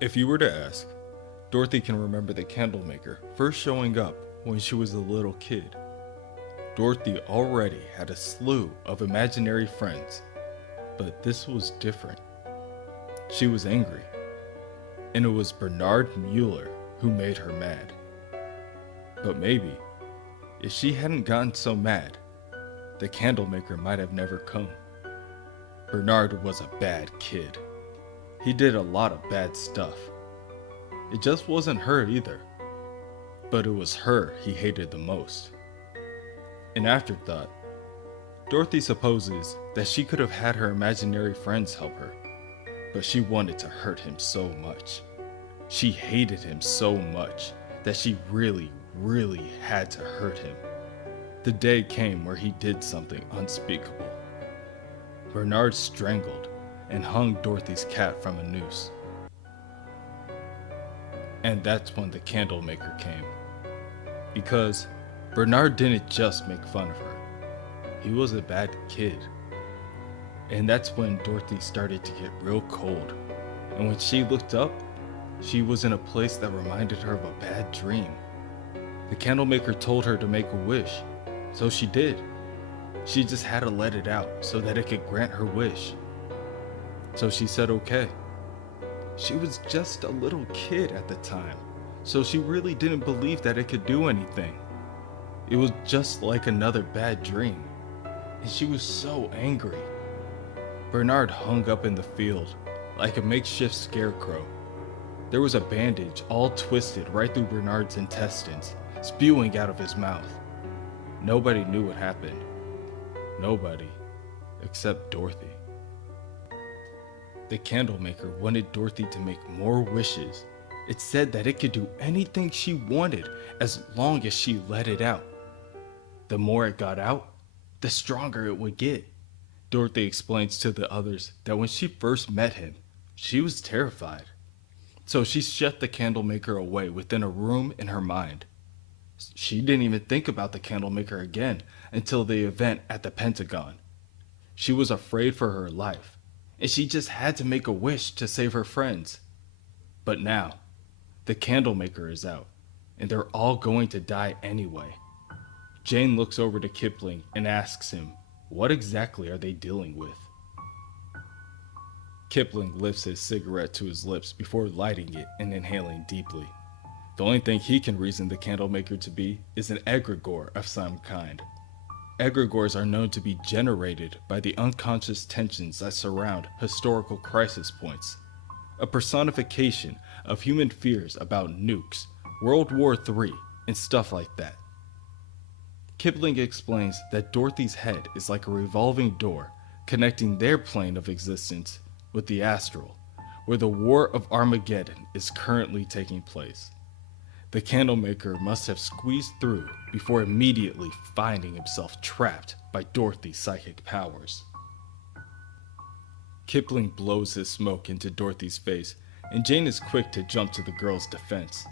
If you were to ask, Dorothy can remember the Candlemaker first showing up when she was a little kid. Dorothy already had a slew of imaginary friends, but this was different. She was angry, and it was Bernard Mueller who made her mad. But maybe, if she hadn't gotten so mad, the Candlemaker might have never come. Bernard was a bad kid. He did a lot of bad stuff. It just wasn't her either, but it was her he hated the most. An afterthought, Dorothy supposes that she could have had her imaginary friends help her, but she wanted to hurt him so much. She hated him so much that she really had to hurt him. The day came where he did something unspeakable. Bernard strangled and hung Dorothy's cat from a noose. And that's when the Candlemaker came. Because Bernard didn't just make fun of her. He was a bad kid. And that's when Dorothy started to get real cold. And when she looked up, she was in a place that reminded her of a bad dream. The Candlemaker told her to make a wish, so she did. She just had to let it out so that it could grant her wish. So she said okay. She was just a little kid at the time, so she really didn't believe that it could do anything. It was just like another bad dream, and she was so angry. Bernard hung up in the field, like a makeshift scarecrow. There was a bandage all twisted right through Bernard's intestines, spewing out of his mouth. Nobody knew what happened. Nobody, except Dorothy. The Candlemaker wanted Dorothy to make more wishes. It said that it could do anything she wanted as long as she let it out. The more it got out, the stronger it would get. Dorothy explains to the others that when she first met him, she was terrified. So she shut the Candlemaker away within a room in her mind. She didn't even think about the Candlemaker again until the event at the Pentagon. She was afraid for her life, and she just had to make a wish to save her friends. But now, the Candlemaker is out, and they're all going to die anyway. Jane looks over to Kipling and asks him, what exactly are they dealing with? Kipling lifts his cigarette to his lips before lighting it and inhaling deeply. The only thing he can reason the Candlemaker to be is an egregore of some kind. Egregores are known to be generated by the unconscious tensions that surround historical crisis points, a personification of human fears about nukes, World War III, and stuff like that. Kipling explains that Dorothy's head is like a revolving door connecting their plane of existence with the astral, where the War of Armageddon is currently taking place. The Candlemaker must have squeezed through before immediately finding himself trapped by Dorothy's psychic powers. Kipling blows his smoke into Dorothy's face, and Jane is quick to jump to the girl's defense.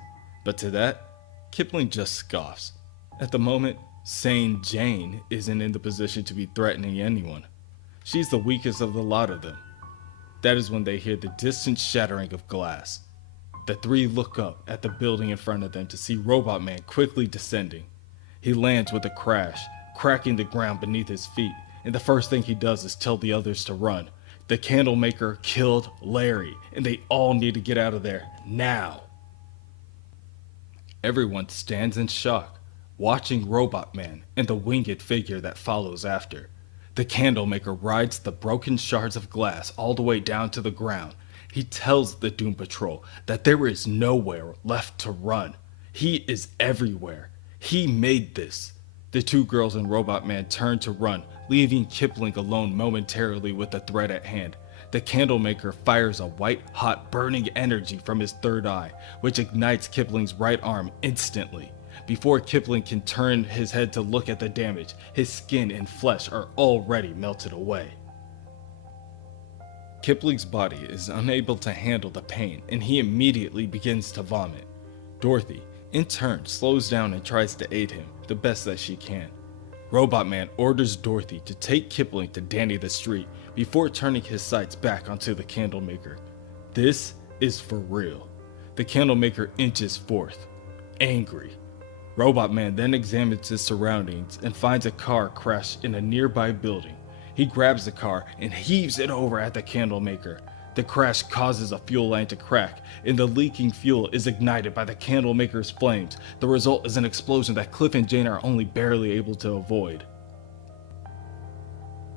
But to that, Kipling just scoffs. At the moment, sane Jane isn't in the position to be threatening anyone. She's the weakest of the lot of them. That is when they hear the distant shattering of glass. The three look up at the building in front of them to see Robot Man quickly descending. He lands with a crash, cracking the ground beneath his feet, and the first thing he does is tell the others to run. The Candlemaker killed Larry, and they all need to get out of there, now. Everyone stands in shock, watching Robot Man and the winged figure that follows after. The Candlemaker rides the broken shards of glass all the way down to the ground. He tells the Doom Patrol that there is nowhere left to run. He is everywhere. He made this. The two girls and Robot Man turn to run, leaving Kipling alone momentarily with the threat at hand. The Candlemaker fires a white-hot burning energy from his third eye, which ignites Kipling's right arm instantly. Before Kipling can turn his head to look at the damage, his skin and flesh are already melted away. Kipling's body is unable to handle the pain, and he immediately begins to vomit. Dorothy, in turn, slows down and tries to aid him the best that she can. Robot Man orders Dorothy to take Kipling to Danny the Street before turning his sights back onto the Candlemaker. This is for real. The Candlemaker inches forth, angry. Robot Man then examines his surroundings and finds a car crashed in a nearby building. He grabs the car and heaves it over at the Candlemaker. The crash causes a fuel line to crack, and the leaking fuel is ignited by the Candlemaker's flames. The result is an explosion that Cliff and Jane are only barely able to avoid.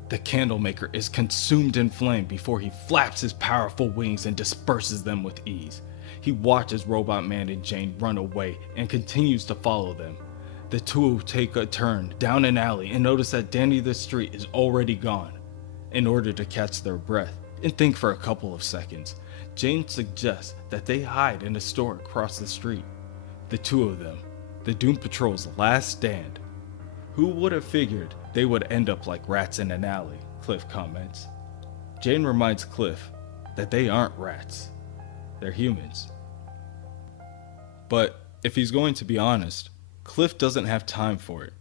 The Candlemaker is consumed in flame before he flaps his powerful wings and disperses them with ease. He watches Robot Man and Jane run away and continues to follow them. The two take a turn down an alley and notice that Danny the Street is already gone. In order to catch their breath and think for a couple of seconds, Jane suggests that they hide in a store across the street. The two of them, the Doom Patrol's last stand. Who would have figured they would end up like rats in an alley, Cliff comments. Jane reminds Cliff that they aren't rats, they're humans. But if he's going to be honest, Cliff doesn't have time for it.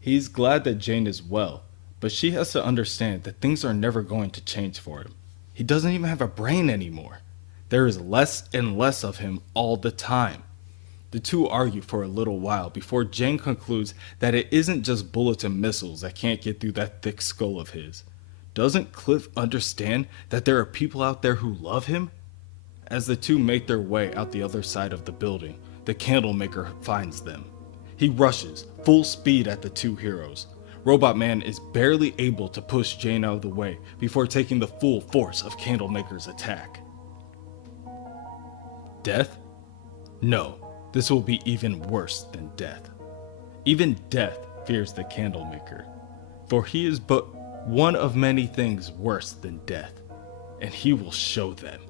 He's glad that Jane is well, but she has to understand that things are never going to change for him. He doesn't even have a brain anymore. There is less and less of him all the time. The two argue for a little while before Jane concludes that it isn't just bullets and missiles that can't get through that thick skull of his. Doesn't Cliff understand that there are people out there who love him? As the two make their way out the other side of the building, the Candlemaker finds them. He rushes full speed at the two heroes. Robot Man is barely able to push Jane out of the way before taking the full force of Candlemaker's attack. Death? No, this will be even worse than death. Even death fears the Candlemaker, for he is but one of many things worse than death, and he will show them.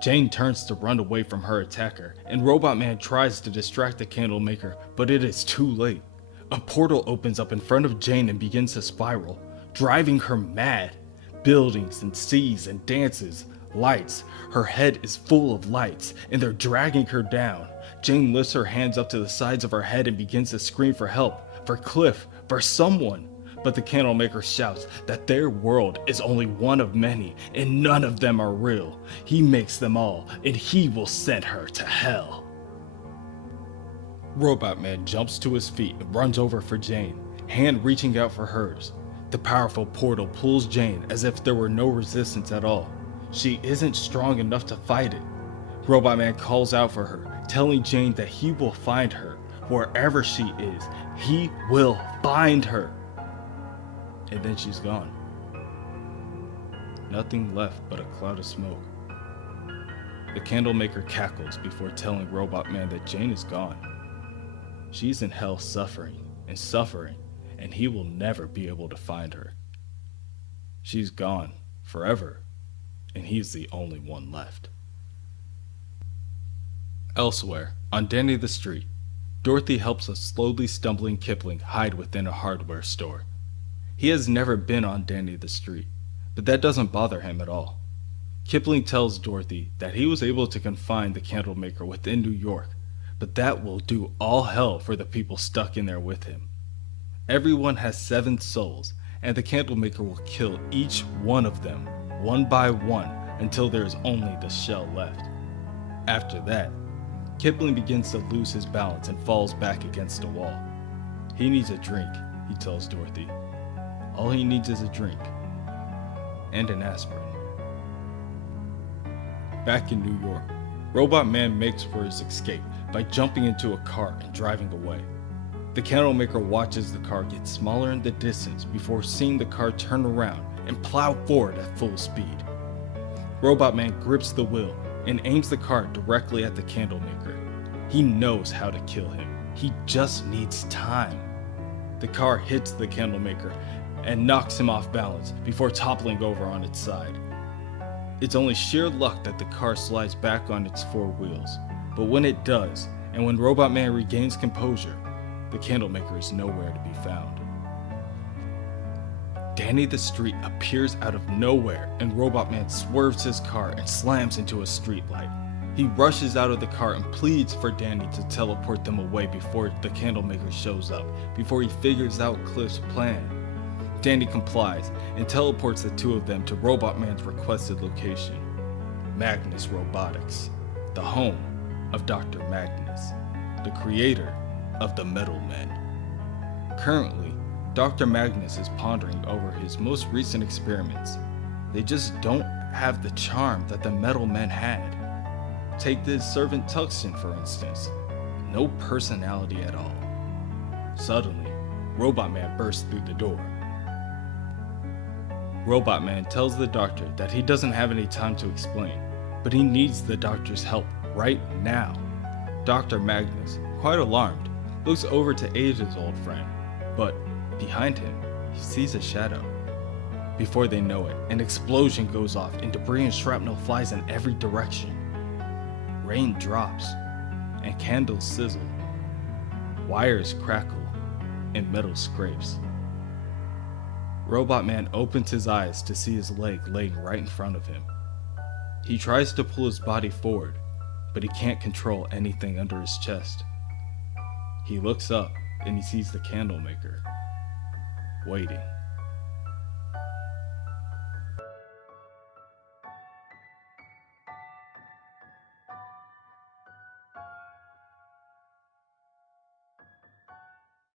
Jane turns to run away from her attacker, and Robot Man tries to distract the Candlemaker, but it is too late. A portal opens up in front of Jane and begins to spiral, driving her mad. Buildings and seas and dances, lights. Her head is full of lights, and they're dragging her down. Jane lifts her hands up to the sides of her head and begins to scream for help, for Cliff, for someone. But the Candlemaker shouts that their world is only one of many, and none of them are real. He makes them all, and he will send her to hell. Robot Man jumps to his feet and runs over for Jane, hand reaching out for hers. The powerful portal pulls Jane as if there were no resistance at all. She isn't strong enough to fight it. Robot Man calls out for her, telling Jane that he will find her. Wherever she is, he will find her. And then she's gone. Nothing left but a cloud of smoke. The Candlemaker cackles before telling Robot Man that Jane is gone. She's in hell suffering, and he will never be able to find her. She's gone forever, and he's the only one left. Elsewhere, on Danny the Street, Dorothy helps a slowly stumbling Kipling hide within a hardware store. He has never been on Danny the Street, but that doesn't bother him at all. Kipling tells Dorothy that he was able to confine the Candlemaker within New York, but that will do all hell for the people stuck in there with him. Everyone has 7 souls, and the Candlemaker will kill each one of them, one by one, until there is only the shell left. After that, Kipling begins to lose his balance and falls back against a wall. He needs a drink, he tells Dorothy. All he needs is a drink. And an aspirin. Back in New York, Robot Man makes for his escape by jumping into a car and driving away. The Candlemaker watches the car get smaller in the distance before seeing the car turn around and plow forward at full speed. Robot Man grips the wheel and aims the car directly at the Candlemaker. He knows how to kill him. He just needs time. The car hits the Candlemaker and knocks him off balance before toppling over on its side. It's only sheer luck that the car slides back on its 4 wheels, but when it does, and when Robot Man regains composure, the Candlemaker is nowhere to be found. Danny the Street appears out of nowhere, and Robot Man swerves his car and slams into a streetlight. He rushes out of the car and pleads for Danny to teleport them away before the Candlemaker shows up, before he figures out Cliff's plan. Danny complies and teleports the two of them to Robot Man's requested location. Magnus Robotics, the home of Dr. Magnus, the creator of the Metal Men. Currently, Dr. Magnus is pondering over his most recent experiments. They just don't have the charm that the Metal Men had. Take the servant Tuxton, for instance. No personality at all. Suddenly, Robot Man bursts through the door. Robot Man tells the doctor that he doesn't have any time to explain, but he needs the doctor's help right now. Dr. Magnus, quite alarmed, looks over to aid his old friend, but behind him, he sees a shadow. Before they know it, an explosion goes off and debris and shrapnel flies in every direction. Rain drops, and candles sizzle. Wires crackle, and metal scrapes. Robot Man opens his eyes to see his leg laying right in front of him. He tries to pull his body forward, but he can't control anything under his chest. He looks up and he sees the Candlemaker, waiting.